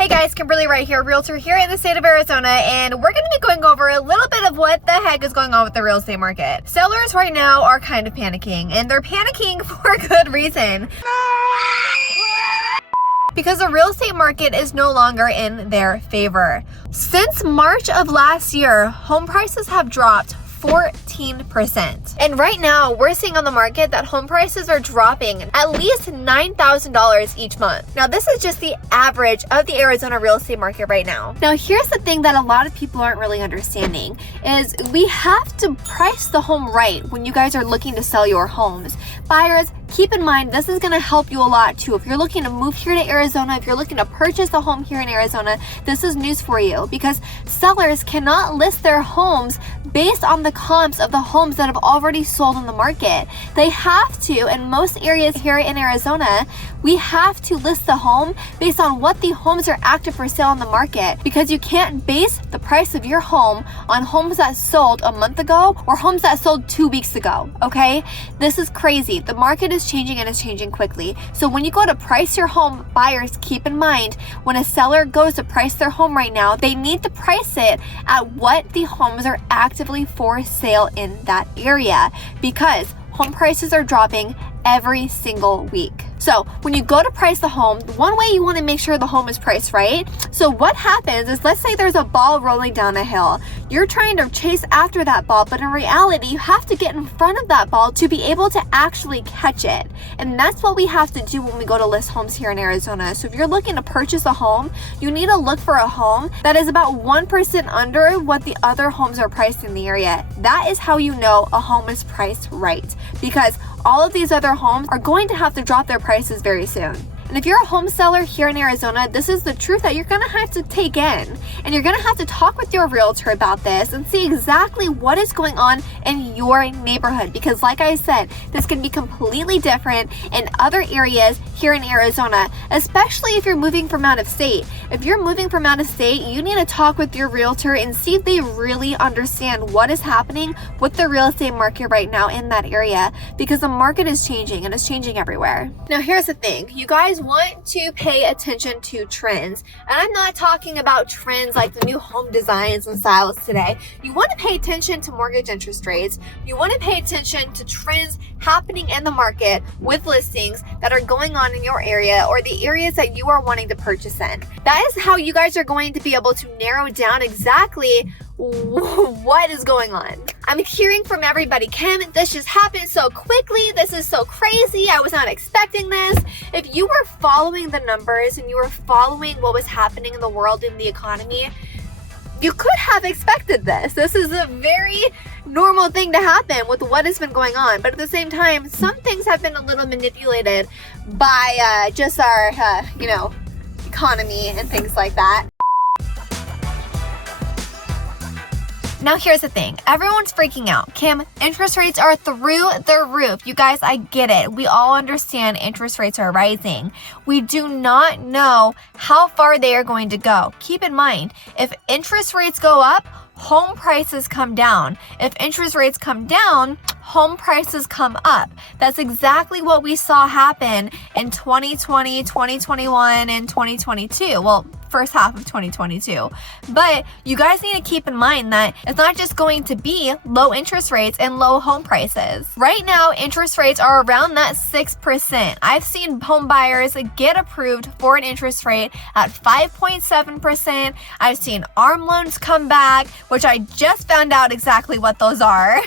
Hey guys, Kimberly Wright here, realtor here in the state of Arizona, and we're going to be going over a little bit of what the heck is going on with the real estate market. Sellers right now are kind of panicking, and they're panicking for good reason. Because the real estate market is no longer in their favor. Since March of last year, home prices have dropped 14%. And right now, we're seeing on the market that home prices are dropping at least $9,000 each month. Now, this is just the average of the Arizona real estate market right now. Now, here's the thing that a lot of people aren't really understanding is we have to price the home right when you guys are looking to sell your homes. Buyers, keep in mind, this is going to help you a lot too. If you're looking to move here to Arizona, if you're looking to purchase a home here in Arizona, this is news for you because sellers cannot list their homes based on the comps of the homes that have already sold on the market. They have to, in most areas here in Arizona, we have to list the home based on what the homes are active for sale on the market because you can't base the price of your home on homes that sold a month ago or homes that sold 2 weeks ago, okay? This is crazy. The market is changing and it's changing quickly. So when you go to price your home, buyers, keep in mind, when a seller goes to price their home right now, they need to price it at what the homes are actively for sale in that area because home prices are dropping every single week. So when you go to price the home, one way you want to make sure the home is priced right. So what happens is, let's say there's a ball rolling down a hill. You're trying to chase after that ball, but in reality, you have to get in front of that ball to be able to actually catch it. And that's what we have to do when we go to list homes here in Arizona. So if you're looking to purchase a home, you need to look for a home that is about 1% under what the other homes are priced in the area. That is how you know a home is priced right, because all of these other homes are going to have to drop their prices very soon. And if you're a home seller here in Arizona, this is the truth that you're going to have to take in. And you're going to have to talk with your realtor about this and see exactly what is going on in your neighborhood. Because like I said, this can be completely different in other areas here in Arizona, especially if you're moving from out of state. If you're moving from out of state, you need to talk with your realtor and see if they really understand what is happening with the real estate market right now in that area, because the market is changing and it's changing everywhere. Now, here's the thing. You guys want to pay attention to trends, and I'm not talking about trends like the new home designs and styles today. You want to pay attention to mortgage interest rates. You want to pay attention to trends happening in the market with listings that are going on in your area or the areas that you are wanting to purchase in. That is how you guys are going to be able to narrow down exactly what is going on. I'm hearing from everybody, Kim, this just happened so quickly. This is so crazy. I was not expecting this. If you were following the numbers and you were following what was happening in the world, in the economy, you could have expected this. This is a very normal thing to happen with what has been going on. But at the same time, some things have been a little manipulated by just our, economy and things like that. Now, here's the thing. Everyone's freaking out. Kim, interest rates are through the roof. You guys, I get it. We all understand interest rates are rising. We do not know how far they are going to go. Keep in mind, if interest rates go up, home prices come down. If interest rates come down, home prices come up. That's exactly what we saw happen in 2020, 2021, and 2022. Well, first half of 2022. But you guys need to keep in mind that it's not just going to be low interest rates and low home prices. Right now, interest rates are around that 6%. I've seen home buyers get approved for an interest rate at 5.7%. I've seen ARM loans come back, which I just found out exactly what those are.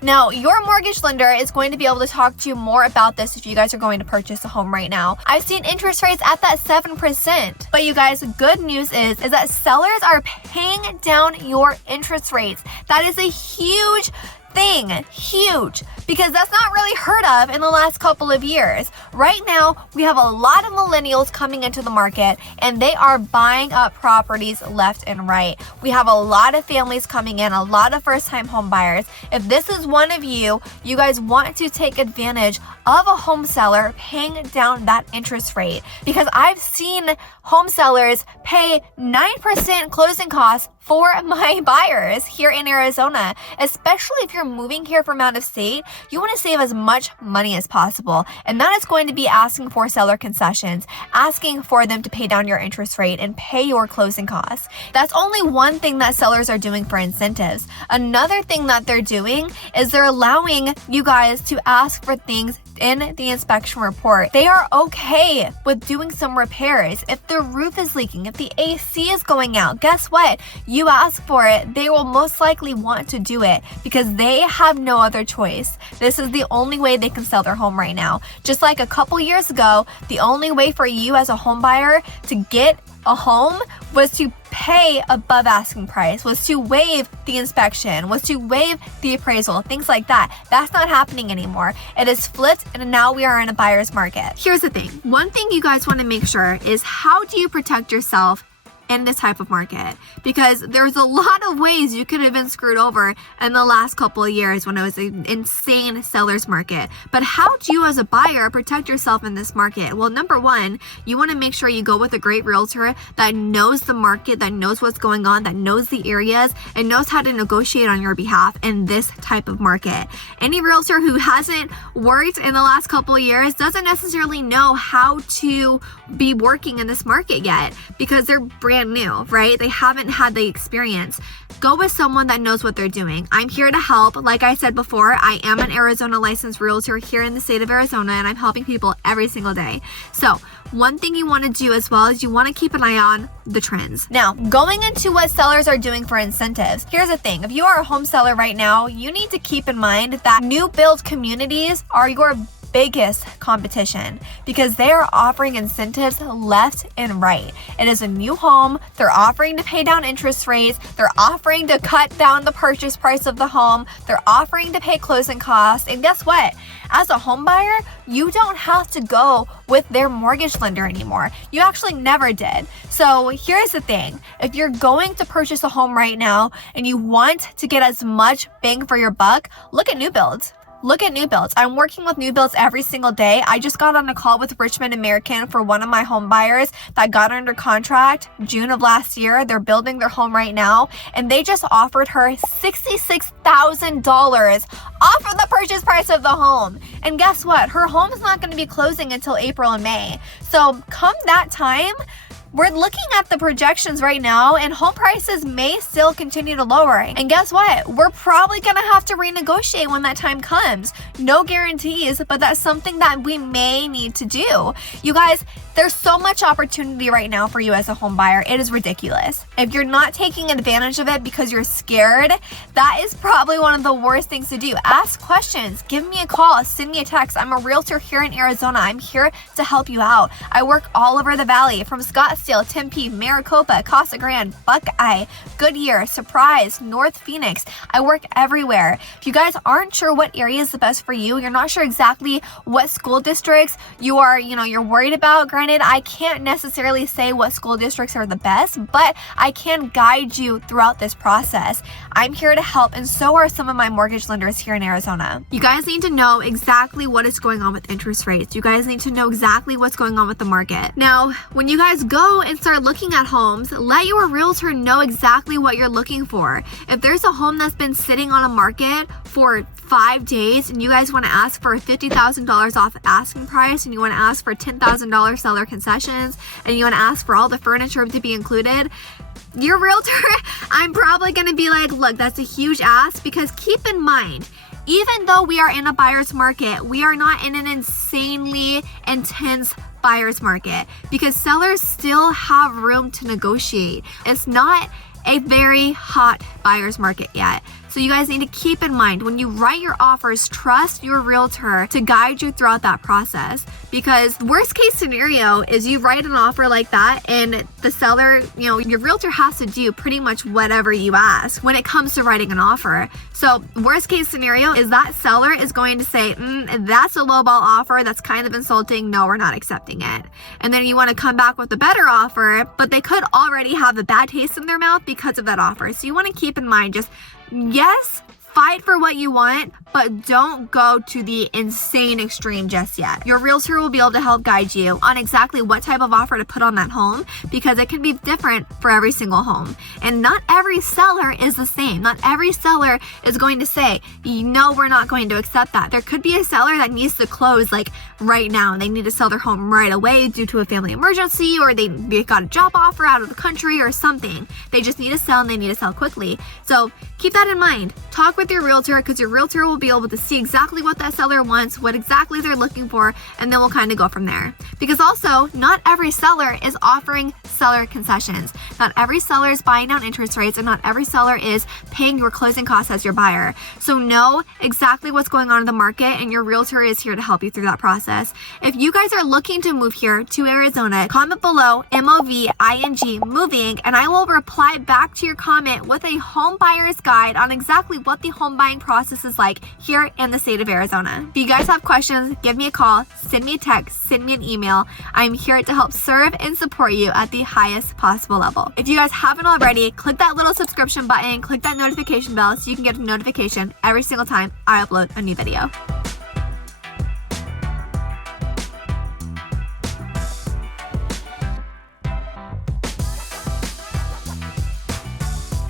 Now, your mortgage lender is going to be able to talk to you more about this if you guys are going to purchase a home right now. I've seen interest rates at that 7%. But you guys, good news is that sellers are paying down your interest rates. That is a huge thing, huge, because that's not really heard of in the last couple of years. Right now, we have a lot of millennials coming into the market and they are buying up properties left and right. We have a lot of families coming in, a lot of first-time home buyers. If this is one of you, you guys want to take advantage of a home seller paying down that interest rate, because I've seen home sellers pay 9% closing costs for my buyers here in Arizona. Especially if you're moving here from out of state, you want to save as much money as possible. And that is going to be asking for seller concessions, asking for them to pay down your interest rate and pay your closing costs. That's only one thing that sellers are doing for incentives. Another thing that they're doing is they're allowing you guys to ask for things in the inspection report. They are okay with doing some repairs. If the roof is leaking, if the AC is going out, guess what? You ask for it, they will most likely want to do it because they have no other choice. This is the only way they can sell their home right now. Just like a couple years ago, the only way for you as a home buyer to get a home was to pay above asking price, was to waive the inspection, was to waive the appraisal, things like that. That's not happening anymore. It is flipped and now we are in a buyer's market. Here's the thing. One thing you guys want to make sure is, how do you protect yourself in this type of market? Because there's a lot of ways you could have been screwed over in the last couple of years when it was an insane seller's market. But how do you as a buyer protect yourself in this market? Well, number one, you want to make sure you go with a great realtor that knows the market, that knows what's going on, that knows the areas, and knows how to negotiate on your behalf in this type of market. Any realtor who hasn't worked in the last couple of years doesn't necessarily know how to be working in this market yet because they're brand new, right? They haven't had the experience. Go with someone that knows what they're doing. I'm here to help. Like I said before, I am an Arizona licensed realtor here in the state of Arizona, and I'm helping people every single day. So one thing you want to do as well is you want to keep an eye on the trends. Now, going into what sellers are doing for incentives, here's the thing. If you are a home seller right now, you need to keep in mind that new build communities are your biggest competition because they are offering incentives left and right. It is a new home. They're offering to pay down interest rates. They're offering to cut down the purchase price of the home. They're offering to pay closing costs. And guess what? As a home buyer, you don't have to go with their mortgage lender anymore. You actually never did. So here's the thing. If you're going to purchase a home right now and you want to get as much bang for your buck, look at new builds. Look at new builds. I'm working with new builds every single day. I just got on a call with Richmond American for one of my home buyers that got under contract June of last year. They're building their home right now, and they just offered her $66,000 off of the purchase price of the home. And guess what? Her home is not going to be closing until April and May. So come that time, we're looking at the projections right now and home prices may still continue to lower. And guess what? We're probably gonna have to renegotiate when that time comes. No guarantees, but that's something that we may need to do. You guys, there's so much opportunity right now for you as a home buyer. It is ridiculous. If you're not taking advantage of it because you're scared, that is probably one of the worst things to do. Ask questions, give me a call, send me a text. I'm a realtor here in Arizona. I'm here to help you out. I work all over the valley, from Scottsdale, Tempe, Maricopa, Casa Grande, Buckeye, Goodyear, Surprise, North Phoenix. I work everywhere. If you guys aren't sure what area is the best for you, you're not sure exactly what school districts you're worried about. Granted, I can't necessarily say what school districts are the best, but I can guide you throughout this process. I'm here to help, and so are some of my mortgage lenders here in Arizona. You guys need to know exactly what is going on with interest rates. You guys need to know exactly what's going on with the market. Now, when you guys go and start looking at homes, let your realtor know exactly what you're looking for. If there's a home that's been sitting on a market for 5 days and you guys want to ask for $50,000 off asking price, and you want to ask for $10,000 seller concessions, and you want to ask for all the furniture to be included, your realtor, I'm probably going to be like, look, that's a huge ask, because keep in mind, even though we are in a buyer's market, we are not in an insanely intense buyer's market, because sellers still have room to negotiate. It's not a very hot buyer's market yet. So you guys need to keep in mind, when you write your offers, trust your realtor to guide you throughout that process. Because worst case scenario is you write an offer like that and the seller, your realtor has to do pretty much whatever you ask when it comes to writing an offer. So worst case scenario is that seller is going to say, that's a lowball offer, that's kind of insulting, no, we're not accepting it. And then you want to come back with a better offer, but they could already have a bad taste in their mouth because of that offer. So you want to keep in mind, just yes, fight for what you want, but don't go to the insane extreme just yet. Your realtor will be able to help guide you on exactly what type of offer to put on that home, because it can be different for every single home. And not every seller is the same. Not every seller is going to say, no, we're not going to accept that. There could be a seller that needs to close like right now, and they need to sell their home right away due to a family emergency, or they got a job offer out of the country or something. They just need to sell, and they need to sell quickly. So keep that in mind. Talk with your realtor, because your realtor will be able to see exactly what that seller wants, what exactly they're looking for, and then we'll kind of go from there. Because also, not every seller is offering seller concessions. Not every seller is buying down interest rates, and not every seller is paying your closing costs as your buyer. So know exactly what's going on in the market, and your realtor is here to help you through that process. If you guys are looking to move here to Arizona, comment below MOVING moving, and I will reply back to your comment with a home buyer's guide on exactly what the home buying process is like here in the state of Arizona. If you guys have questions, give me a call, send me a text, send me an email. I'm here to help serve and support you at the highest possible level. If you guys haven't already, click that little subscription button, click that notification bell so you can get a notification every single time I upload a new video.